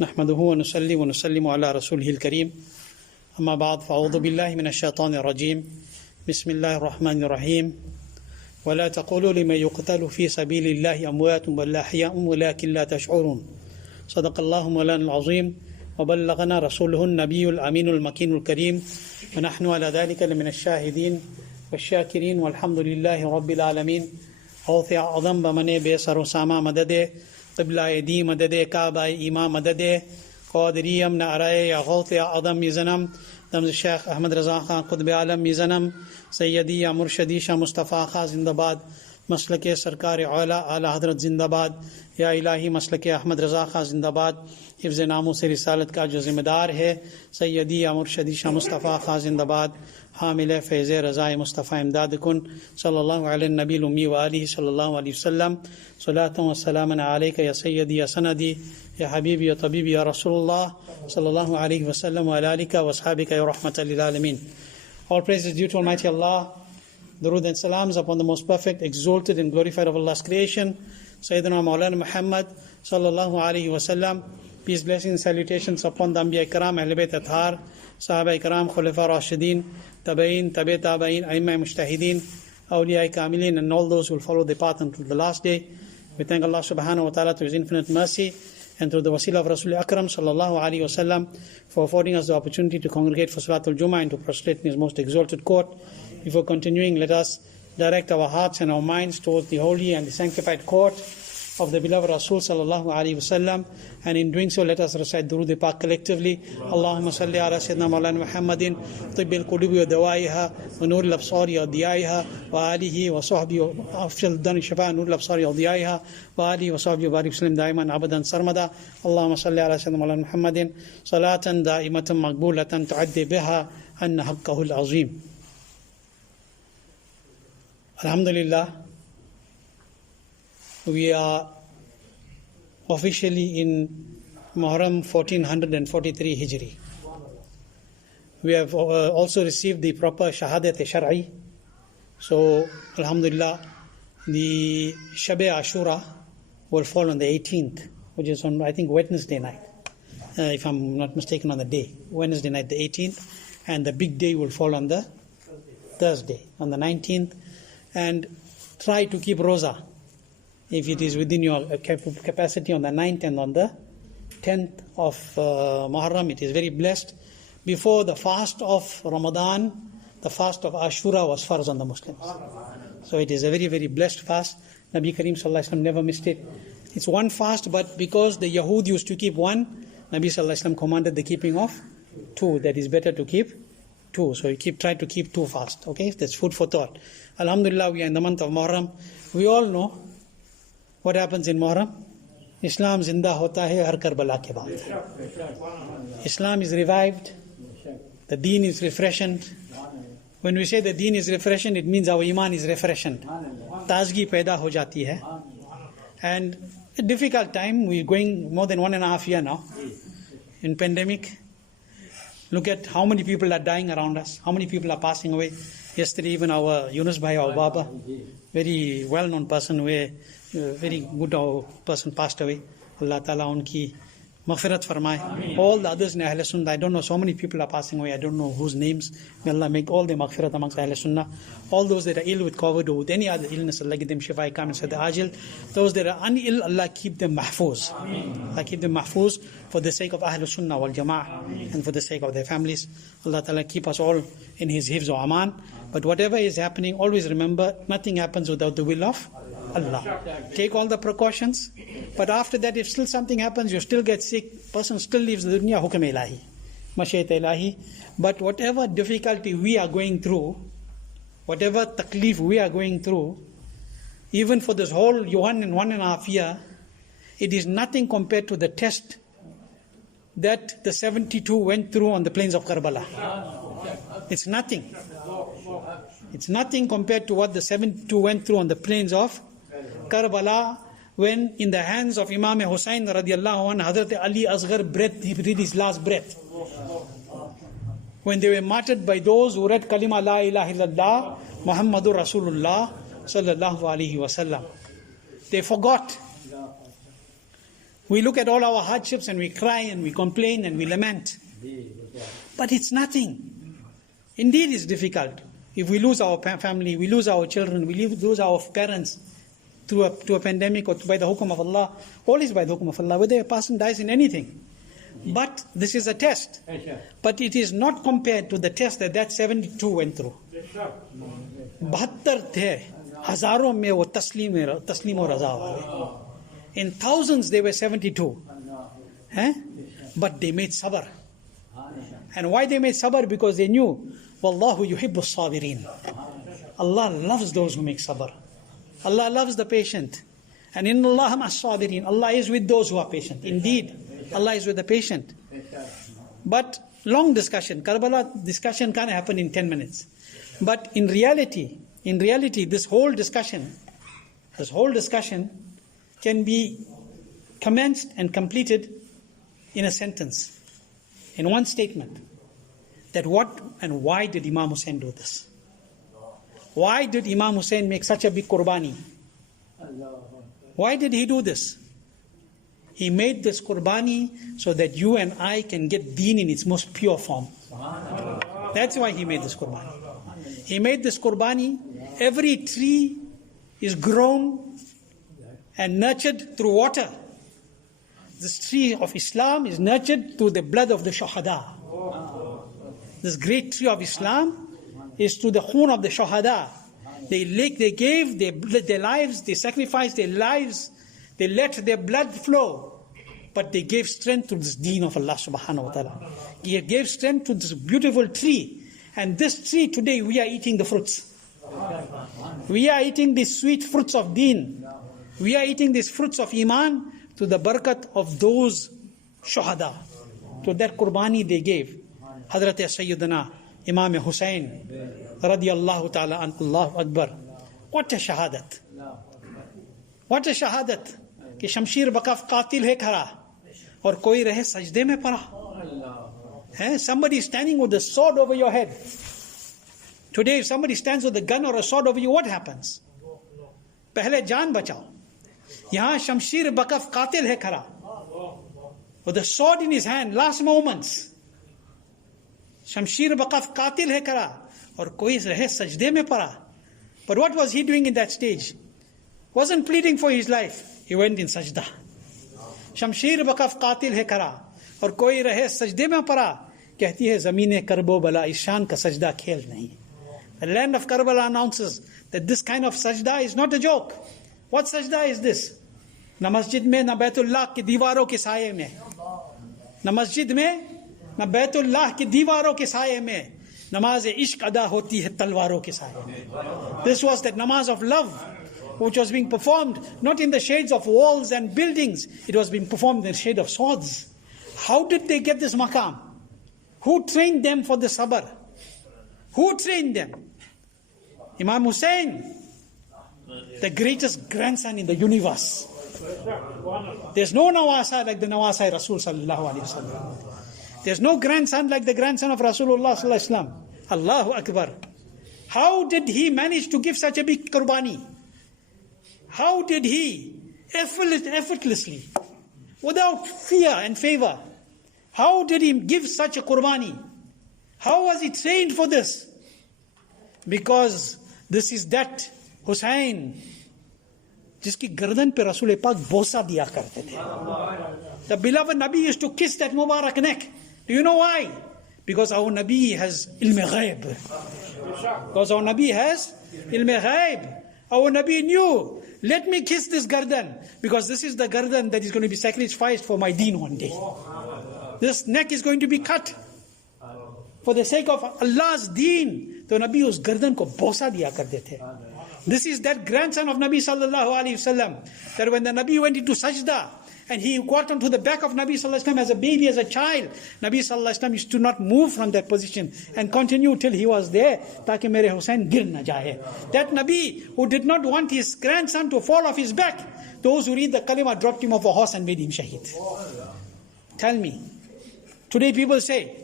نحمده ونصلي ونسلم على رسوله الكريم أما بعد فأعوذ بالله من الشيطان الرجيم بسم الله الرحمن الرحيم ولا تقولوا لمن يقتل في سبيل الله أموات بل أحياء ولكن لا تشعرون صدق الله مولانا العظيم وبلغنا رسوله النبي الأمين المكين الكريم ونحن على ذلك لمن الشاهدين والشاكرين والحمد لله رب العالمين غوث أعظم بمن بيسر ساما مدده قبلة دي مدده كعبة إمام مدده قادری امن ارائے یا غوث اعظم میزنم دمز شیخ احمد رضا خان قطب عالم میزنم سیدی یا مرشدی شاہ مصطفیٰ خان زندہ باد مسلک سرکار اعلیٰ حضرت زندہ باد یا الہی مسلک احمد رضا خان زندہ باد حفظ ناموس رسالت کا جو ذمہ دار ہے سیدی یا مرشدی شاہ مصطفیٰ خان زندہ باد حامل فیض رضا مصطفیٰ امداد کن صلی اللہ علیہ نبی الامی و آلہ صلی اللہ علیہ وسلم صلاۃ و سلام علیک یا سیدی یا سندی یا حبیبی یا طبیبی یا رسول اللہ صلی اللہ علیہ وسلم وعلی آلک و اصحابک یا رحمۃ للعالمین. All praise is due to Almighty Allah. Durood and salams upon the most perfect, exalted and glorified of Allah's creation, Sayyidina Maulana Muhammad sallallahu alayhi wa sallam. Peace, blessings and salutations upon the Anbiya Ikram, Ahl Bayt Athhar, Sahaba Ikram, Khulafa Rashidin, Tabain, Tabi Tabain, Aimma Mujtahideen, Awliya Kamilin, and all those who will follow the path until the last day. We thank Allah subhanahu wa ta'ala to His infinite mercy and through the wasila of Rasul Akram sallallahu alayhi wa sallam for affording us the opportunity to congregate for Salatul Jummah and to prostrate in His most exalted court. Before continuing, let us direct our hearts and our minds towards the holy and the sanctified court of the beloved Rasul sallallahu alayhi wa sallam, and in doing so let us recite Durood Pak collectively. Allahumma salli ala Sayyidina Maulana Muhammadin tibbil qulubi wa dawaiha wa nur al-absari wa diyaiha wa alihi wa sahbihi wa afshal dani shafa nur al-absari wa diyaiha wa alihi wa sahbihi wa barik sallim daiman abadan sarmada. Allahumma salli ala Sayyidina Maulana Muhammadin salatan daimatan maqbulatan tu'addi biha anna haqqahu al-azim. Alhamdulillah, we are officially in Muharram 1443 Hijri. We have also received the proper Shahadat Shar'i. So, Alhamdulillah, the Shab-e Ashura will fall on the 18th, which is on, I think, Wednesday night. If I'm not mistaken, on the day. Wednesday night, the 18th. And the big day will fall on the Thursday, on the 19th. And try to keep Roza, if it is within your capacity, on the 9th and on the 10th of Muharram. It is very blessed. Before the fast of Ramadan, the fast of Ashura was farz on the Muslims. So it is a very, very blessed fast. Nabi Kareem Sallallahu Alaihi Wasallam never missed it. It's one fast, but because the Yahud used to keep one, Nabi Sallallahu Alaihi Wasallam commanded the keeping of two. That is better to keep two. So you try to keep two fast. Okay, that's food for thought. Alhamdulillah, we are in the month of Muharram. We all know what happens in Muharram. Islam zinda hota hai har Karbala ke baad. Islam is revived. The deen is refreshed. When we say the deen is refreshed, it means our iman is refreshed. Tazgi paida ho jati hai. And a difficult time. We're going more than 1.5 years now in pandemic. Look at how many people are dying around us. How many people are passing away. Yesterday, even our Yunus Bhai, our Baba, very well-known person, very good person passed away. Allah Ta'ala unki maghfirat farmaye. All the others in Ahl Sunnah, I don't know, so many people are passing away. I don't know whose names. May Allah make all the maghfirat amongst Ahl Sunnah. All those that are ill with COVID or with any other illness, Allah give them shifa, kamil, sada, ajil. Those that are unill, Allah keep them mahfuz. Allah keep them mahfuz for the sake of Ahl Sunnah wal Jama'ah and for the sake of their families. Allah Ta'ala keep us all in His hifz wa aman. But whatever is happening, always remember, nothing happens without the will of Allah. Take all the precautions. But after that, if still something happens, you still get sick, person still leaves the dunya, hukam ilahi, mashiat ilahi. But whatever difficulty we are going through, whatever taklif we are going through, even for this whole 1.5 year, it is nothing compared to the test that the 72 went through on the plains of Karbala. It's nothing. It's nothing compared to what the 72 went through on the plains of Karbala, when in the hands of Imam Hussain radiallahu anhu, HAZRAT Ali Asghar breath, he breathed his last breath. When they were martyred by those who read Kalima La ilaha illallah Muhammadur Rasulullah sallallahu alaihi wasallam, they forgot We look at all our hardships and we cry and we complain and we lament. But it's nothing. Indeed, it's difficult. If we lose our family, we lose our children, we lose our parents to a pandemic or by the hukum of Allah, all is by the hukum of Allah, whether a person dies in anything. But this is a test. But it is not compared to the test that 72 went through. 72 थे, हजारों में वो तस्लीम और रज़ा वाले. In thousands they were 72. But they made sabr. And why they made sabr? Because they knew, Wallahu yuhibbu sabirin. Allah loves those who make sabr. Allah loves the patient. And in Allah ma'as-sabirin, Allah is with those who are patient. Indeed, Allah is with the patient. But long discussion, Karbala discussion can't happen in 10 minutes. But in reality, this whole discussion can be commenced and completed in a sentence, in one statement. That what and why did Imam Hussain do this? Why did Imam Hussain make such a big qurbani? Why did he do this? He made this qurbani so that you and I can get deen in its most pure form. That's why he made this qurbani. He made this qurbani. Every tree is grown and nurtured through water. This tree of Islam is nurtured through the blood of the shuhada. This great tree of Islam is through the khun of the shuhada. They gave their lives, they sacrificed their lives, they let their blood flow. But they gave strength to this deen of Allah subhanahu wa ta'ala. He gave strength to this beautiful tree. And this tree today, we are eating the fruits. We are eating the sweet fruits of deen. We are eating these fruits of iman to the barakat of those shuhada. To that qurbani they gave. HAZRAT Sayyidina Imam Hussain radiyallahu ta'ala an Allahu Akbar. What a shahadat. What a shahadat. कि शमशीर बकफ कातिल है खड़ा और कोई रहे सजदे में पड़ा. Somebody standing with a sword over your head. Today if somebody stands with a gun or a sword over you, what happens? पहले जान बचाओ. यहाँ शमशीर बकफ कातिल है खड़ा with a sword in his hand, last moments. शमशीर बकफ कातिल है खड़ा और कोई रहे सजदे में पड़ा. But what was he doing in that stage? Wasn't pleading for his life. He went in sajda. शमशीर बकफ कातिल है खड़ा और कोई रहे सजदे में पड़ा. कहती है ज़मीन करबो बला इस शान का सजदा खेल नहीं. The land of Karbala announces that this kind of sajda is not a joke. What sajda is this? न मस्जिद में न बैतुल्लाह की दीवारों के साये में, न मस्जिद में न बैतुल्लाह की दीवारों के साये में नमाज इश्क अदा होती है तलवारों के साये में. This was that namaz of love which was being performed not in the shades of walls and buildings. It was being performed in the shade of swords. How did they get this maqam? Who trained them for the sabr? Who trained them? Imam Hussain, the greatest grandson in the universe. There's no nawasa like the nawasa Rasul sallallahu alaihi wasallam. There's no grandson like the grandson of Rasulullah sallallahu alaihi wasallam. Allahu Akbar. How did he manage to give such a big qurbani? How did he effortlessly, without fear and favor, how did he give such a qurbani? How was he trained for this? Because this is that Hussain जिसकी गर्दन पे रसूल पाक बोसा दिया करते थे. The beloved Nabi used to kiss that Mubarak neck. Do you know why? Because our Nabi has ilm ghaib. Because our Nabi has ilm ghaib. Our Nabi knew, let me kiss this gardan, because this is the gardan that is going to be sacrificed for my deen one day. This neck is going to be cut for the sake of Allah's deen. तो नबी उस गर्दन को बोसा दिया करते थे. This is that grandson of Nabi sallallahu alaihi wasallam, that when the Nabi went into sajda and he got onto the back of Nabi sallallahu alaihi wasallam as a baby, as a child, Nabi sallallahu alaihi wasallam used to not move from that position and continue till he was there, ताकि मेरे हुसैन गिर न जाए. That Nabi who did not want his grandson to fall off his back, those who read the kalima dropped him off a horse and made him shaheed. Tell me, today people say,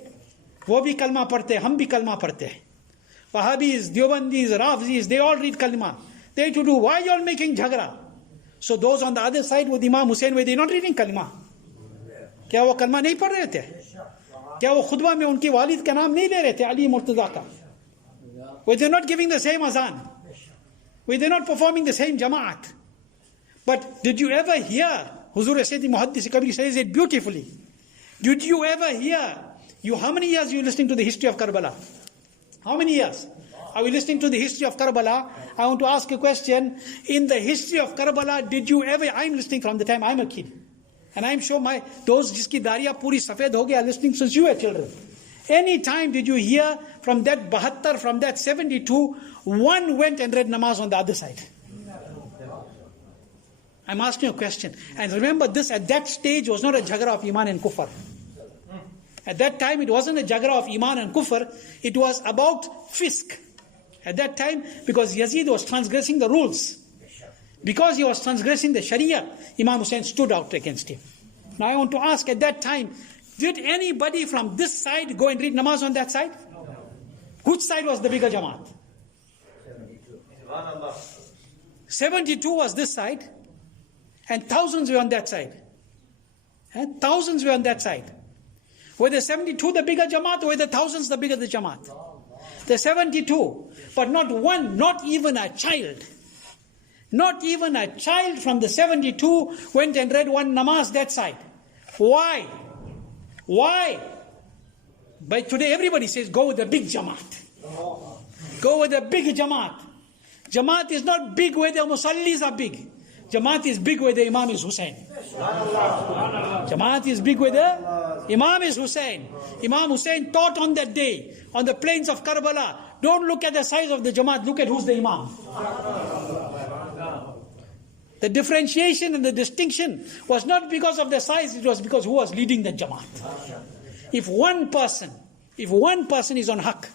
वो भी कलमा पढ़ते, हम भी कलमा पढ़ते. Wahhabis, Deobandis, Rafzis, they all read kalima. They to do, why you all making jhagra? So those on the other side with Imam Hussein, were they not reading kalima? क्या वो कलमा नहीं पढ़ रहे थे? क्या वो खुतबा में उनके वालिद का नाम नहीं ले रहे थे, अली मुर्तजा का? Were they not giving the same azan? Were they not performing the same jamaat? But did you ever hear, Huzur Sayyidi Muhaddis Kabir says it beautifully, did you ever hear, how many years are you listening to the history of Karbala? How many years are we listening to the history of Karbala? I want to ask a question. In the history of Karbala, did you ever, I'm listening from the time I'm a kid. And I'm sure those jiski dariya puri safed ho gaya are listening since you were children. Any time did you hear from that 72, from that 72, one went and read namaz on the other side? I'm asking you a question. And remember this, at that stage was not a jagara of iman and kufr. At that time it wasn't a jagara of iman and kufr, it was about fisk. At that time, because Yazid was transgressing the rules. Because he was transgressing the Sharia, Imam Hussein stood out against him. Now I want to ask, at that time, did anybody from this side go and read namaz on that side? Which side was the bigger Jamaat? 72 was this side, and thousands were on that side. And thousands were on that side. Were the 72 the bigger Jamaat, or were the thousands the bigger the Jamaat? The 72, but not one, not even a child. Not even a child from the 72 went and read one namaz that side. Why? Why? But today everybody says, go with the big Jamaat. Go with the big Jamaat. Jamaat is not big where the musallis are big. Jamaat is big where the Imam is Hussein. Jamaat is big where the Imam is Hussein. Imam Hussein taught on that day, on the plains of Karbala. Don't look at the size of the Jamaat, look at who's the Imam. The differentiation and the distinction was not because of the size, it was because who was leading the Jamaat. If one person is on haq,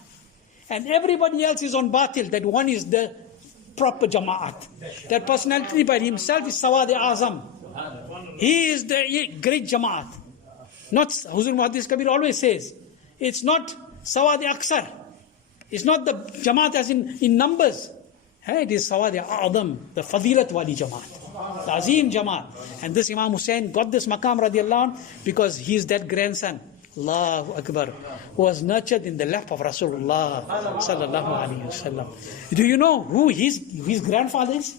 and everybody else is on batil, that one is the proper Jamaat. That personality by himself is Sawad Azam. He is the great Jamaat. Not, Huzur Muhaddis Kabir always says, it's not Sawad Aksar. It's not the Jamaat as in numbers. It is Sawad Azam, the Fadilat Wali Jamaat, the Azim Jamaat. And this Imam Hussein got this maqam radiallahu anh because he is that grandson, Allahu Akbar, who was nurtured in the lap of Rasulullah sallallahu alayhi wasallam. Do you know who his grandfather is?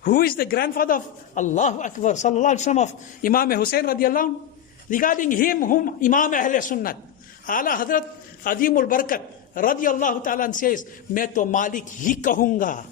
Who is the grandfather of Allahu Akbar sallallahu alayhi wasallam of Imam Hussein radiallahu anh? Regarding him whom Imam Ahle Sunnat, AALA HAZRAT Qadimul Barakat radiallahu ta'ala says, मैं तो मालिक ही कहूँगा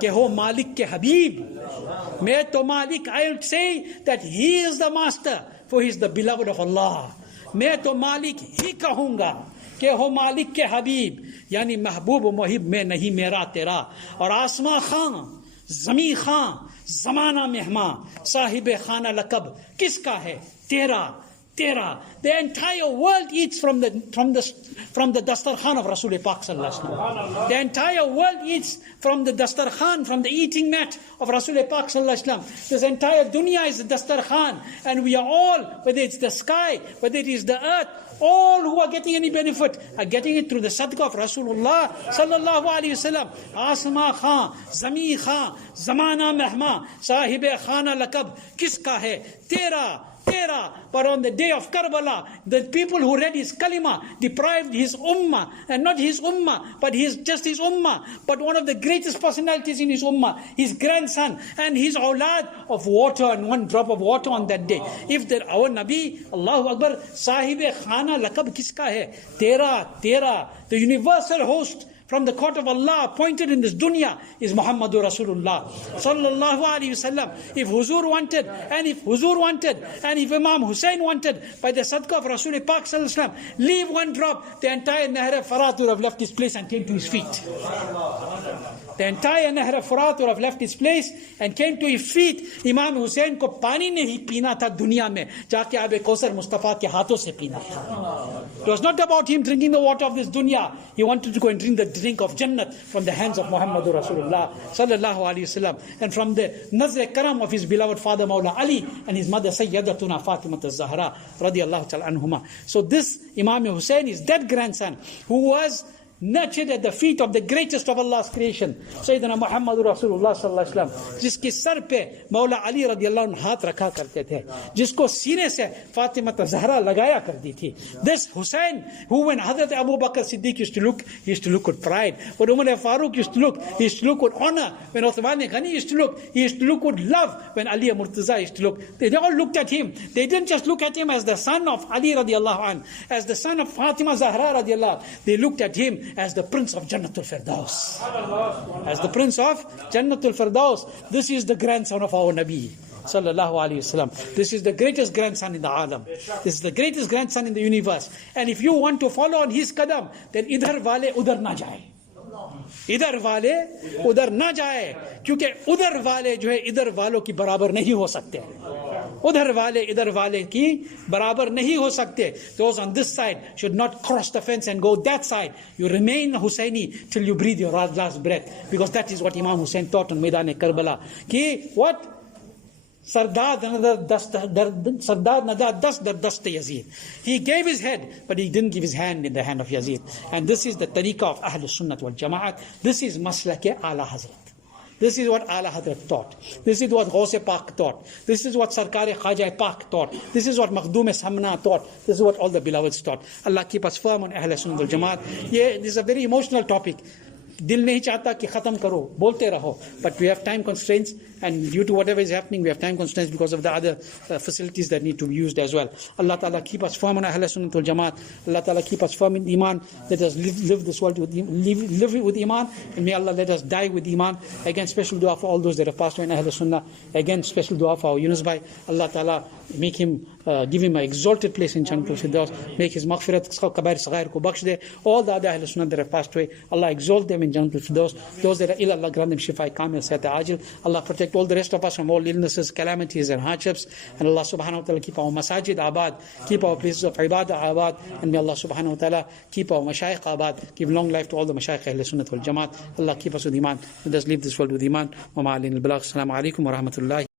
कि हो मालिक के हबीब. मैं तो मालिक, I will say that he is the master, for he is the beloved of Allah. मैं तो मालिक ही कहूँगा कि हो मालिक के हबीब, यानी महबूब मुहिब में नहीं मेरा तेरा. और आसमां खां, ज़मी खां, ज़माना मेहमा, साहिब खाना लकब किसका है? तेरा. Tera. The entire world eats from the dastarkhan of Rasul Pak sallallahu alaihi wasallam. The entire world eats from the dastarkhan, from the eating mat of Rasul Pak sallallahu alaihi wasallam. This entire dunya is the dastarkhan, and we are all, whether it's the sky, whether it is the earth, all who are getting any benefit are getting it through the sadaqah of Rasulullah sallallahu alaihi wasallam. Asma khan, zami khan, zamana mehma, sahibe khana lakab kiska hai? Tera. But on the day of Karbala, the people who read his kalima deprived his ummah, and not his ummah, but just his ummah, but one of the greatest personalities in his ummah, his grandson and his awlad, of water, and one drop of water on that day. If our Nabi, Allahu Akbar, sahibe khana lakab kiska hai? Tera. The universal host from the court of Allah appointed in this dunya is Muhammadur Rasulullah sallallahu alaihi wasallam. If Huzur wanted, and if Imam Hussein wanted, by the sadaqah of Rasul Pak sallallahu alaihi wasallam, leave one drop, the entire Nahr Farat would have left his place and came to his feet. The entire Nahr Farat would have left his place and came to his feet. Imam Hussein ko pani nahi peena tha dunya mein, jaake Abe Kausar Mustafa ke haathon se peena tha. It was not about him drinking the water of this dunya. He wanted to go and drink the drink of Jannat from the hands of Muhammadur Rasulullah sallallahu alaihi wasallam, and from the nazr karam of his beloved father Maula Ali and his mother Sayyidatuna Fatimah az-Zahra radiyallahu ta'ala anhuma. So this Imam Hussein is that grandson who was nurtured at the feet of the greatest of Allah's creation, Sayyidina Muhammad Rasulullah sallallahu alaihi wasallam, jiske sar pe Maula Ali radiyallahu anhu haath rakha karte the, jisko sine se Fatima Zahra lagaya karti thi. This Hussein, who when Hazrat Abu Bakr Siddiq used to look, he used to look with pride. When Umar Farooq used to look, he used to look with honor. When Uthman Ghani used to look, he used to look with love. When Ali Murtaza used to look, they all looked at him. They didn't just look at him as the son of Ali radiallahu anh, as the son of Fatima Zahra radiallahu. They looked at him as the prince of Jannatul Firdaus. As the prince of Jannatul Firdaus. This is the grandson of our Nabi sallallahu alayhi wasallam. This is the greatest grandson in the alam. This is the greatest grandson in the universe. And if you want to follow on his qadam, then idhar wale udhar na jaye. इधर वाले उधर ना जाए, क्योंकि उधर वाले जो है इधर वालों की बराबर नहीं हो सकते, उधर वाले इधर वाले की बराबर नहीं हो सकते. Those on this side should not cross the fence and go that side. You remain Husseini till you breathe your last breath, because that is what Imam Hussein taught on Maidan Karbala. Ki what? Sardar nadar dast dar dast Yazid. He gave his head, but he didn't give his hand in the hand of Yazid. And this is the tariqah of Ahlul Sunnat wal Jama'at. This is MASLAK AALA HAZRAT. This is what AALA HAZRAT taught. This is what Ghaus Pak taught. This is what Sarkar Khwaja Pak taught. This is what Makhdoom Samna taught. This is what all the beloveds taught. Allah keep us firm on Ahlul Sunnat wal Jama'at. Yeah, this is a very emotional topic. Dil nahi chahta ki khatam karo, bolte raho. But we have time constraints, and due to whatever is happening, we have time constraints because of the other facilities that need to be used as well. Allah Ta'ala keep us firm on Ahlul Sunnah wal Jamaat. Allah Ta'ala keep us firm in Iman. Let us live this world with live with Iman, and may Allah let us die with Iman. Again, special dua for all those that have passed away in Ahlul Sunnah. Again, special dua for our Yunus Bhai. Allah Ta'ala make him, give him an exalted place in Jannatul Firdaus. Make his maghfirat, kabair, sagair ko bakhsh de. All the other Ahlul Sunnah that have passed away, Allah exalt them in Jannatul Firdaus. Those that are ill, Allah grant them shifa kamil, sahata ajil. Allah protect all the rest of us from all illnesses, calamities and hardships. And Allah subhanahu wa ta'ala keep our masajid abad, keep our places of ibadah abad. And may Allah subhanahu wa ta'ala keep our mashayikh abad. Give long life to all the mashayikh Ahlul Sunnah wal Jamaat. Allah keep us with Iman. Let us leave this world with Iman. Wa ma'alin al-balagh. Assalamu alaikum wa rahmatullahi.